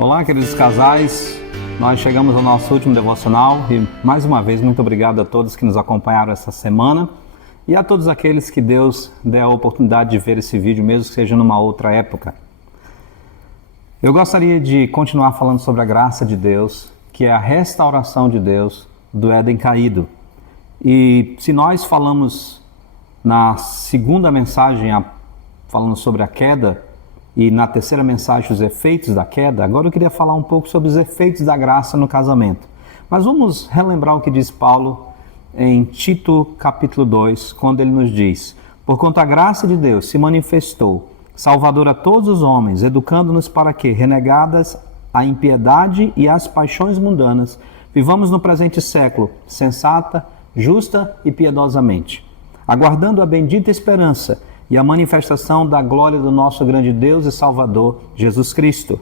Olá, queridos casais, nós chegamos ao nosso último devocional e mais uma vez muito obrigado a todos que nos acompanharam essa semana e a todos aqueles que Deus dê a oportunidade de ver esse vídeo, mesmo que seja numa outra época. Eu gostaria de continuar falando sobre a graça de Deus, que é a restauração de Deus do Éden caído. E se nós falamos na segunda mensagem falando sobre a queda, e na terceira mensagem os efeitos da queda, agora eu queria falar um pouco sobre os efeitos da graça no casamento. Mas vamos relembrar o que diz Paulo em Tito capítulo 2, quando ele nos diz: porquanto a graça de Deus se manifestou, salvadora a todos os homens, educando-nos para que, renegadas a impiedade e as paixões mundanas, vivamos no presente século, sensata, justa e piedosamente, aguardando a bendita esperança e a manifestação da glória do nosso grande Deus e Salvador, Jesus Cristo,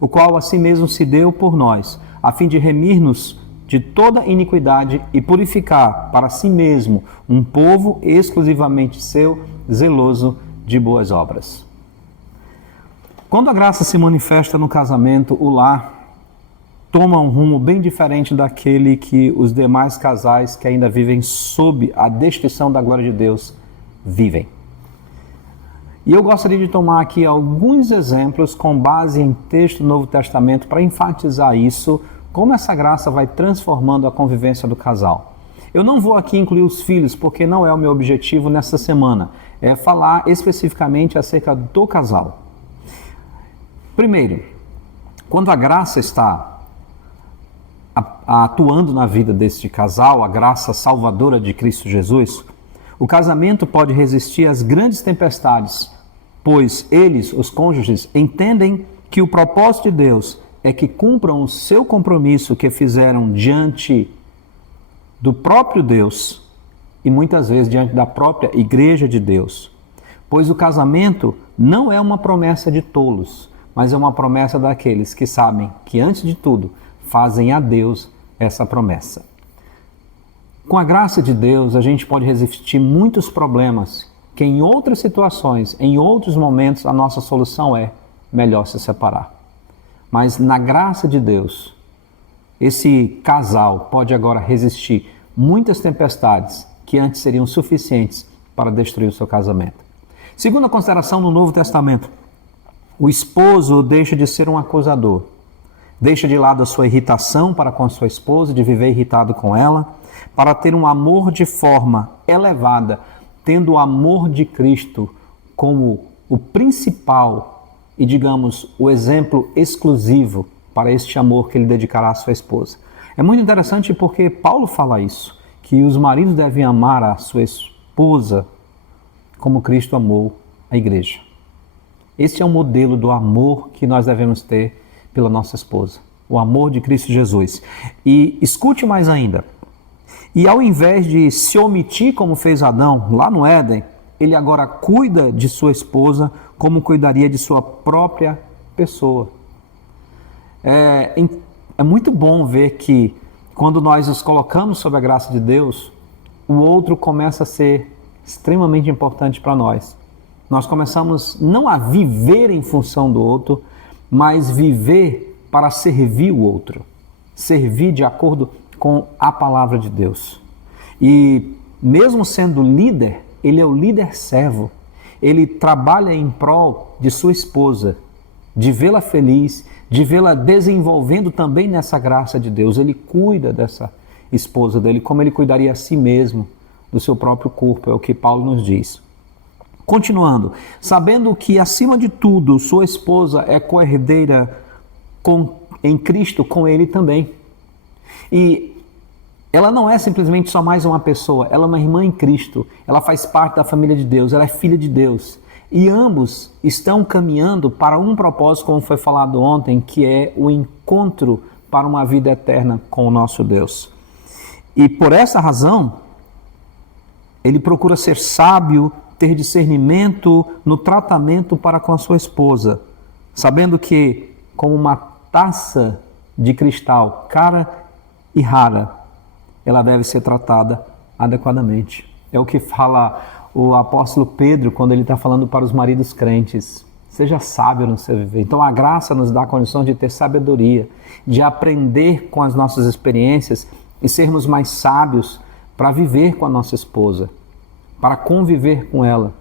o qual a si mesmo se deu por nós, a fim de remir-nos de toda iniquidade e purificar para si mesmo um povo exclusivamente seu, zeloso de boas obras. Quando a graça se manifesta no casamento, o lar toma um rumo bem diferente daquele que os demais casais que ainda vivem sob a destruição da glória de Deus vivem. E eu gostaria de tomar aqui alguns exemplos com base em texto do Novo Testamento para enfatizar isso, como essa graça vai transformando a convivência do casal. Eu não vou aqui incluir os filhos, porque não é o meu objetivo nessa semana, é falar especificamente acerca do casal. Primeiro, quando a graça está atuando na vida deste casal, a graça salvadora de Cristo Jesus, o casamento pode resistir às grandes tempestades, pois eles, os cônjuges, entendem que o propósito de Deus é que cumpram o seu compromisso que fizeram diante do próprio Deus e muitas vezes diante da própria Igreja de Deus. Pois o casamento não é uma promessa de tolos, mas é uma promessa daqueles que sabem que, antes de tudo, fazem a Deus essa promessa. Com a graça de Deus, a gente pode resistir muitos problemas que em outras situações, em outros momentos, a nossa solução é melhor se separar. Mas na graça de Deus, esse casal pode agora resistir muitas tempestades que antes seriam suficientes para destruir o seu casamento. Segunda consideração no Novo Testamento, o esposo deixa de ser um acusador. Deixa de lado a sua irritação para com a sua esposa, de viver irritado com ela, para ter um amor de forma elevada, tendo o amor de Cristo como o principal e, digamos, o exemplo exclusivo para este amor que ele dedicará à sua esposa. É muito interessante porque Paulo fala isso, que os maridos devem amar a sua esposa como Cristo amou a igreja. Este é o modelo do amor que nós devemos ter pela nossa esposa, o amor de Cristo Jesus. E escute mais ainda, e ao invés de se omitir como fez Adão lá no Éden, ele agora cuida de sua esposa como cuidaria de sua própria pessoa. É muito bom ver que quando nós nos colocamos sob a graça de Deus, o outro começa a ser extremamente importante para nós. Nós começamos não a viver em função do outro, mas viver para servir o outro, servir de acordo com a palavra de Deus. E mesmo sendo líder, ele é o líder servo. Ele trabalha em prol de sua esposa, de vê-la feliz, de vê-la desenvolvendo também nessa graça de Deus. Ele cuida dessa esposa dele como ele cuidaria a si mesmo, do seu próprio corpo, é o que Paulo nos diz. Continuando, sabendo que acima de tudo sua esposa é co-herdeira em Cristo com ele também. E ela não é simplesmente só mais uma pessoa, ela é uma irmã em Cristo, ela faz parte da família de Deus, ela é filha de Deus. E ambos estão caminhando para um propósito, como foi falado ontem, que é o encontro para uma vida eterna com o nosso Deus. E por essa razão, ele procura ser sábio, ter discernimento no tratamento para com a sua esposa, sabendo que, como uma taça de cristal cara e rara, ela deve ser tratada adequadamente. É o que fala o apóstolo Pedro quando ele está falando para os maridos crentes. Seja sábio no seu viver. Então a graça nos dá a condição de ter sabedoria, de aprender com as nossas experiências e sermos mais sábios para viver com a nossa esposa, para conviver com ela,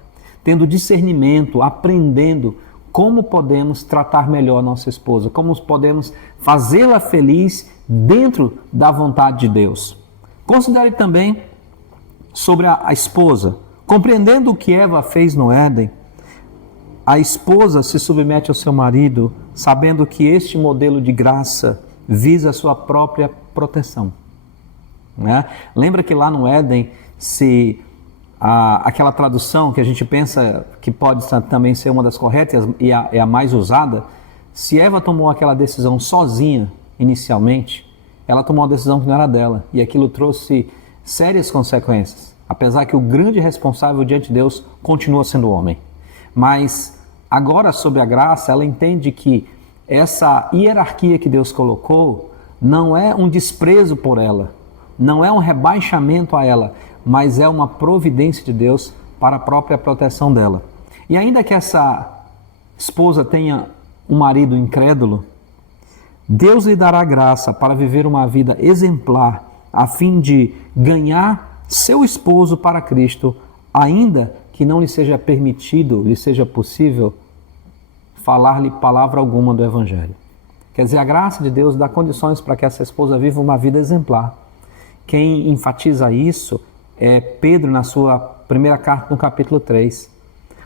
tendo discernimento, aprendendo como podemos tratar melhor a nossa esposa, como podemos fazê-la feliz dentro da vontade de Deus. Considere também sobre a esposa. Compreendendo o que Eva fez no Éden, a esposa se submete ao seu marido, sabendo que este modelo de graça visa a sua própria proteção. Né? Lembra que lá no Éden, aquela tradução que a gente pensa que pode também ser uma das corretas e é a mais usada, se Eva tomou aquela decisão sozinha, inicialmente, ela tomou uma decisão que não era dela, e aquilo trouxe sérias consequências, apesar que o grande responsável diante de Deus continua sendo o homem. Mas agora, sob a graça, ela entende que essa hierarquia que Deus colocou não é um desprezo por ela, não é um rebaixamento a ela, mas é uma providência de Deus para a própria proteção dela. E ainda que essa esposa tenha um marido incrédulo, Deus lhe dará graça para viver uma vida exemplar, a fim de ganhar seu esposo para Cristo, ainda que não lhe seja permitido, lhe seja possível, falar-lhe palavra alguma do Evangelho. Quer dizer, a graça de Deus dá condições para que essa esposa viva uma vida exemplar. Quem enfatiza isso é Pedro na sua primeira carta, no capítulo 3,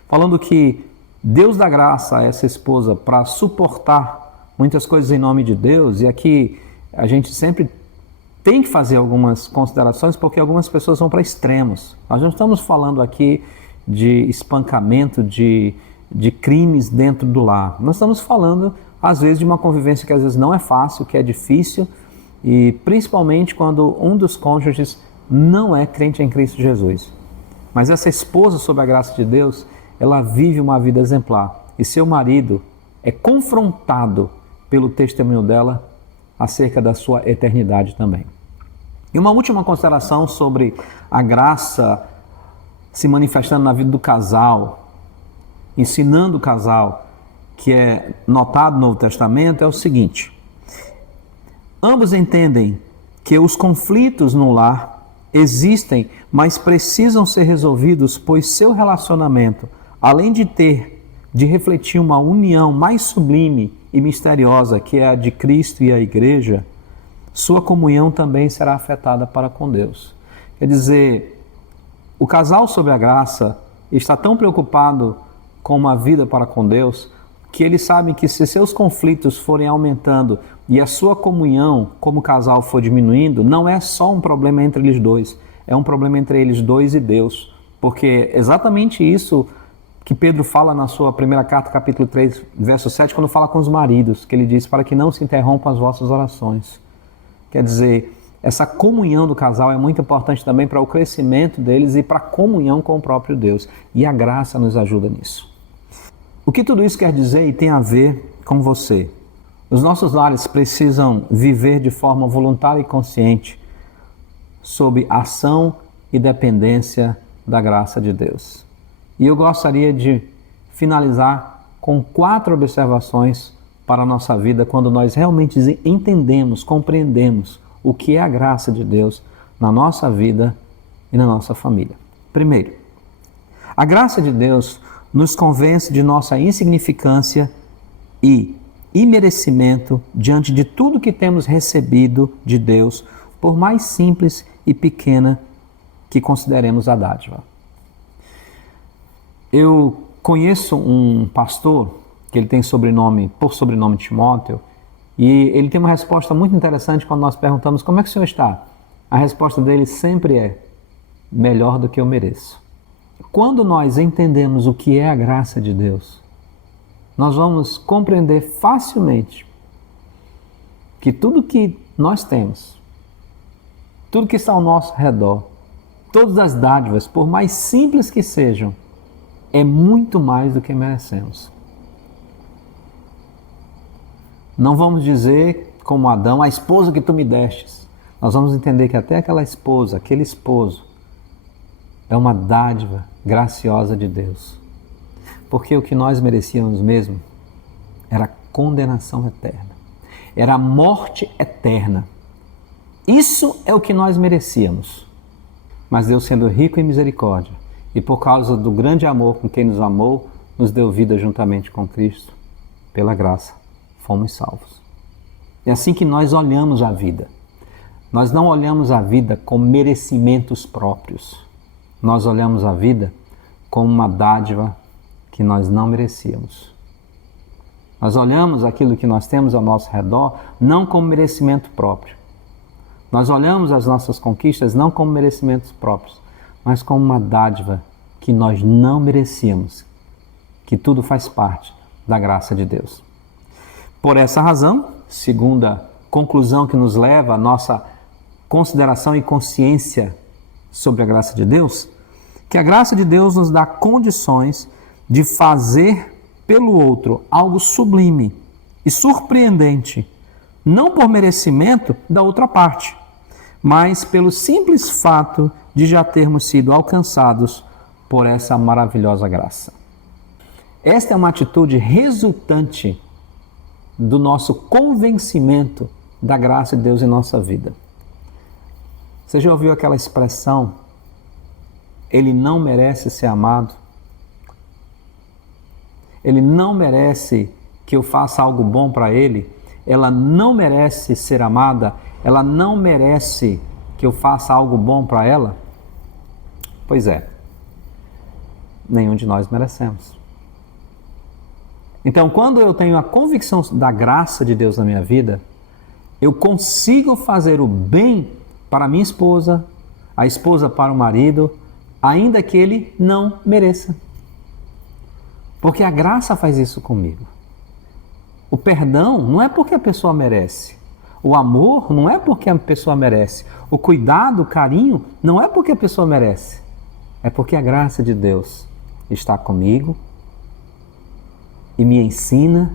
falando que Deus dá graça a essa esposa para suportar muitas coisas em nome de Deus, e aqui a gente sempre tem que fazer algumas considerações, porque algumas pessoas vão para extremos. Nós não estamos falando aqui de espancamento, de crimes dentro do lar. Nós estamos falando, às vezes, de uma convivência que às vezes não é fácil, que é difícil, e principalmente quando um dos cônjuges não é crente em Cristo Jesus. Mas essa esposa, sob a graça de Deus, ela vive uma vida exemplar. E seu marido é confrontado pelo testemunho dela acerca da sua eternidade também. E uma última consideração sobre a graça se manifestando na vida do casal, ensinando o casal, que é notado no Novo Testamento, é o seguinte: ambos entendem que os conflitos no lar existem, mas precisam ser resolvidos, pois seu relacionamento, além de refletir uma união mais sublime e misteriosa, que é a de Cristo e a Igreja, sua comunhão também será afetada para com Deus. Quer dizer, o casal sob a graça está tão preocupado com uma vida para com Deus, que eles sabem que se seus conflitos forem aumentando e a sua comunhão como casal for diminuindo, não é só um problema entre eles dois, é um problema entre eles dois e Deus. Porque é exatamente isso que Pedro fala na sua primeira carta, capítulo 3, verso 7, quando fala com os maridos, que ele diz, para que não se interrompam as vossas orações. Quer dizer, essa comunhão do casal é muito importante também para o crescimento deles e para a comunhão com o próprio Deus. E a graça nos ajuda nisso. O que tudo isso quer dizer e tem a ver com você? Os nossos lares precisam viver de forma voluntária e consciente sob ação e dependência da graça de Deus. E eu gostaria de finalizar com 4 observações para a nossa vida quando nós realmente entendemos, compreendemos o que é a graça de Deus na nossa vida e na nossa família. Primeiro, a graça de Deus nos convence de nossa insignificância e imerecimento diante de tudo que temos recebido de Deus, por mais simples e pequena que consideremos a dádiva. Eu conheço um pastor que ele tem por sobrenome Timóteo, e ele tem uma resposta muito interessante quando nós perguntamos como é que o senhor está. A resposta dele sempre é melhor do que eu mereço. Quando nós entendemos o que é a graça de Deus, nós vamos compreender facilmente que tudo que nós temos, tudo que está ao nosso redor, todas as dádivas, por mais simples que sejam, é muito mais do que merecemos. Não vamos dizer, como Adão, a esposa que tu me destes. Nós vamos entender que até aquela esposa, aquele esposo, é uma dádiva graciosa de Deus. Porque o que nós merecíamos mesmo era condenação eterna, era a morte eterna. Isso é o que nós merecíamos. Mas Deus, sendo rico em misericórdia, e por causa do grande amor com quem nos amou, nos deu vida juntamente com Cristo. Pela graça, fomos salvos. É assim que nós olhamos a vida. Nós não olhamos a vida com merecimentos próprios. Nós olhamos a vida como uma dádiva que nós não merecíamos. Nós olhamos aquilo que nós temos ao nosso redor não como merecimento próprio. Nós olhamos as nossas conquistas não como merecimentos próprios, mas como uma dádiva que nós não merecíamos, que tudo faz parte da graça de Deus. Por essa razão, segunda conclusão que nos leva à nossa consideração e consciência sobre a graça de Deus, que a graça de Deus nos dá condições de fazer pelo outro algo sublime e surpreendente, não por merecimento da outra parte, mas pelo simples fato de já termos sido alcançados por essa maravilhosa graça. Esta é uma atitude resultante do nosso convencimento da graça de Deus em nossa vida. Você já ouviu aquela expressão, ele não merece ser amado? Ele não merece que eu faça algo bom para ele? Ela não merece ser amada? Ela não merece que eu faça algo bom para ela? Pois é, nenhum de nós merecemos. Então, quando eu tenho a convicção da graça de Deus na minha vida, eu consigo fazer o bem para a minha esposa, a esposa para o marido, ainda que ele não mereça. Porque a graça faz isso comigo. O perdão não é porque a pessoa merece. O amor não é porque a pessoa merece. O cuidado, o carinho, não é porque a pessoa merece. É porque a graça de Deus está comigo e me ensina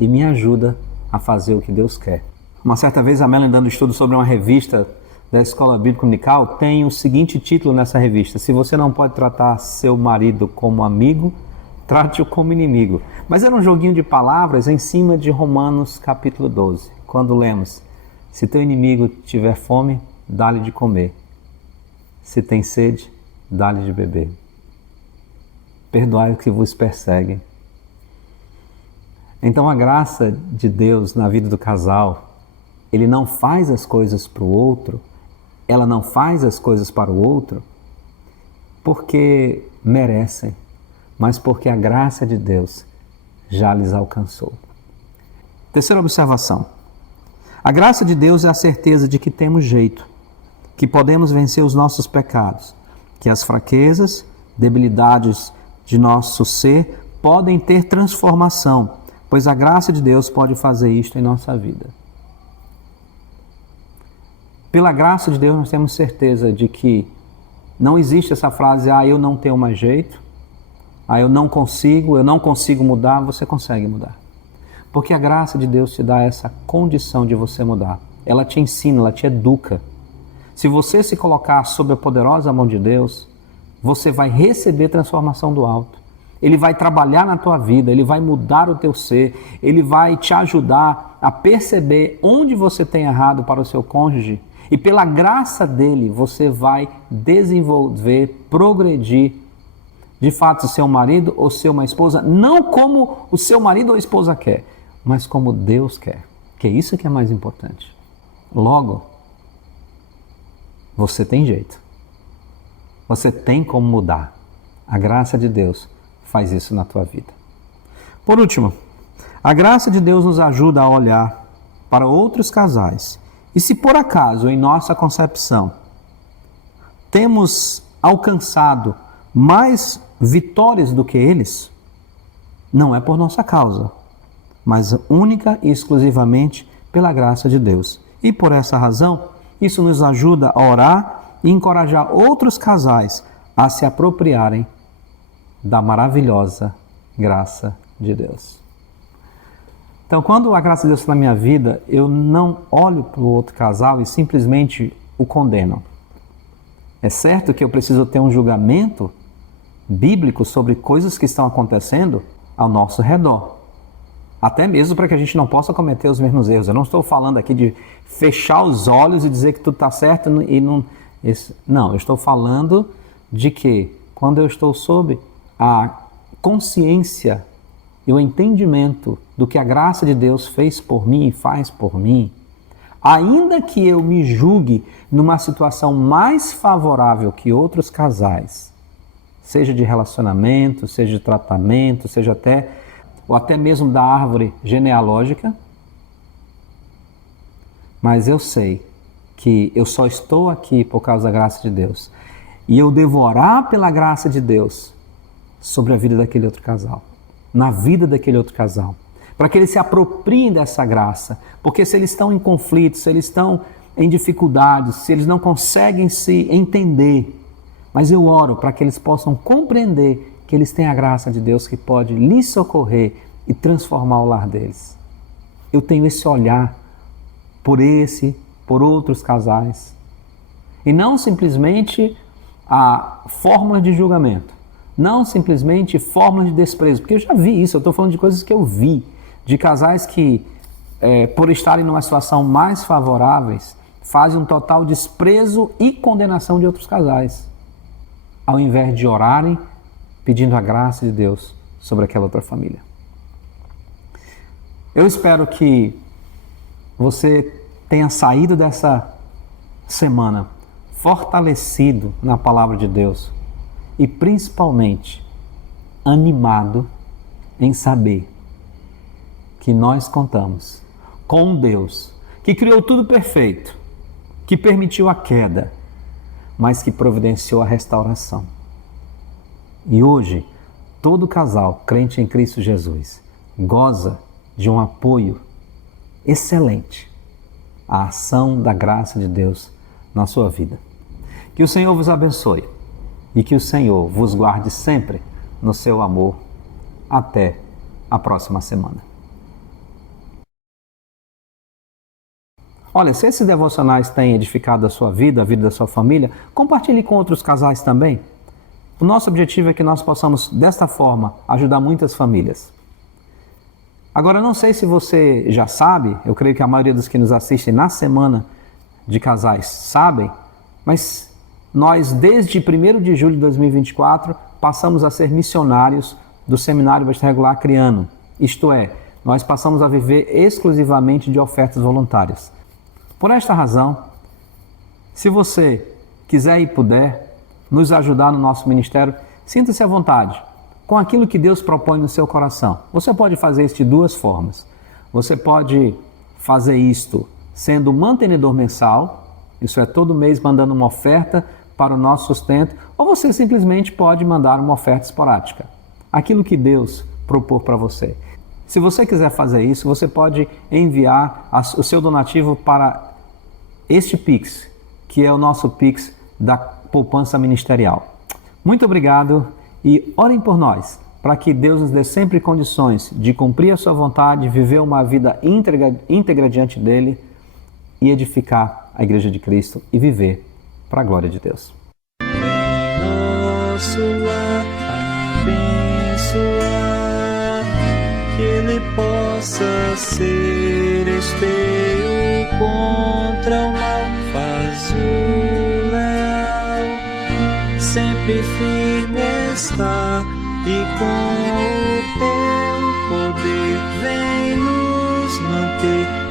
e me ajuda a fazer o que Deus quer. Uma certa vez a Melanie, dando estudo sobre uma revista da Escola Bíblica Unical, tem o seguinte título nessa revista: se você não pode tratar seu marido como amigo, trate-o como inimigo. Mas era um joguinho de palavras em cima de Romanos capítulo 12, quando lemos: se teu inimigo tiver fome, dá-lhe de comer. Se tem sede, dá-lhe de beber. Perdoai os que vos perseguem. Então a graça de Deus na vida do casal, ele não faz as coisas para o outro, ela não faz as coisas para o outro porque merecem, mas porque a graça de Deus já lhes alcançou. Terceira observação. A graça de Deus é a certeza de que temos jeito, que podemos vencer os nossos pecados, que as fraquezas, debilidades de nosso ser podem ter transformação, pois a graça de Deus pode fazer isto em nossa vida. Pela graça de Deus nós temos certeza de que não existe essa frase, eu não tenho mais jeito, eu não consigo mudar. Você consegue mudar. Porque a graça de Deus te dá essa condição de você mudar. Ela te ensina, ela te educa. Se você se colocar sob a poderosa mão de Deus, você vai receber transformação do alto. Ele vai trabalhar na tua vida, ele vai mudar o teu ser, ele vai te ajudar a perceber onde você tem errado para o seu cônjuge e pela graça dele você vai desenvolver, progredir, de fato, ser um marido ou ser uma esposa, não como o seu marido ou esposa quer, mas como Deus quer, que é isso que é mais importante. Logo, você tem jeito, você tem como mudar. A graça de Deus faz isso na tua vida. Por último, a graça de Deus nos ajuda a olhar para outros casais. E se por acaso, em nossa concepção, temos alcançado mais vitórias do que eles, não é por nossa causa, mas única e exclusivamente pela graça de Deus. E por essa razão, isso nos ajuda a orar e encorajar outros casais a se apropriarem da maravilhosa graça de Deus. Então, quando a graça de Deus está na minha vida, eu não olho para o outro casal e simplesmente o condeno. É certo que eu preciso ter um julgamento bíblico sobre coisas que estão acontecendo ao nosso redor. Até mesmo para que a gente não possa cometer os mesmos erros. Eu não estou falando aqui de fechar os olhos e dizer que tudo está certo e não... Não, eu estou falando de que quando eu estou sob a consciência e o entendimento do que a graça de Deus fez por mim e faz por mim, ainda que eu me julgue numa situação mais favorável que outros casais, seja de relacionamento, seja de tratamento, seja até mesmo da árvore genealógica, mas eu sei que eu só estou aqui por causa da graça de Deus. E eu devo orar pela graça de Deus sobre a vida daquele outro casal, na vida daquele outro casal, para que eles se apropriem dessa graça, porque se eles estão em conflito, se eles estão em dificuldades, se eles não conseguem se entender, mas eu oro para que eles possam compreender que eles têm a graça de Deus que pode lhes socorrer e transformar o lar deles. Eu tenho esse olhar por outros casais, e não simplesmente a fórmula de julgamento, não simplesmente fórmula de desprezo, porque eu já vi isso, eu estou falando de coisas que eu vi, de casais que, por estarem numa situação mais favoráveis, fazem um total desprezo e condenação de outros casais, ao invés de orarem pedindo a graça de Deus sobre aquela outra família. Eu espero que você tenha saído dessa semana fortalecido na palavra de Deus e principalmente animado em saber que nós contamos com um Deus que criou tudo perfeito, que permitiu a queda, mas que providenciou a restauração. E hoje, todo casal crente em Cristo Jesus goza de um apoio excelente à ação da graça de Deus na sua vida. Que o Senhor vos abençoe e que o Senhor vos guarde sempre no seu amor. Até a próxima semana. Olha, se esses devocionais têm edificado a sua vida, a vida da sua família, compartilhe com outros casais também. O nosso objetivo é que nós possamos, desta forma, ajudar muitas famílias. Agora, não sei se você já sabe, eu creio que a maioria dos que nos assistem na Semana de Casais sabem, mas nós, desde 1º de julho de 2024, passamos a ser missionários do Seminário Batista Regular Acreano. Isto é, nós passamos a viver exclusivamente de ofertas voluntárias. Por esta razão, se você quiser e puder nos ajudar no nosso ministério, sinta-se à vontade com aquilo que Deus propõe no seu coração. Você pode fazer isso de duas formas. Você pode fazer isto sendo mantenedor mensal, isso é, todo mês mandando uma oferta para o nosso sustento, ou você simplesmente pode mandar uma oferta esporádica, aquilo que Deus propor para você. Se você quiser fazer isso, você pode enviar o seu donativo para este Pix, que é o nosso Pix da poupança ministerial. Muito obrigado e orem por nós, para que Deus nos dê sempre condições de cumprir a sua vontade, viver uma vida íntegra diante dele e edificar a Igreja de Cristo e viver para a glória de Deus. Nosso lar abençoar, que ele possa ser esteio contra o mal, faz o leal, sempre firme está, e com o teu poder vem nos manter.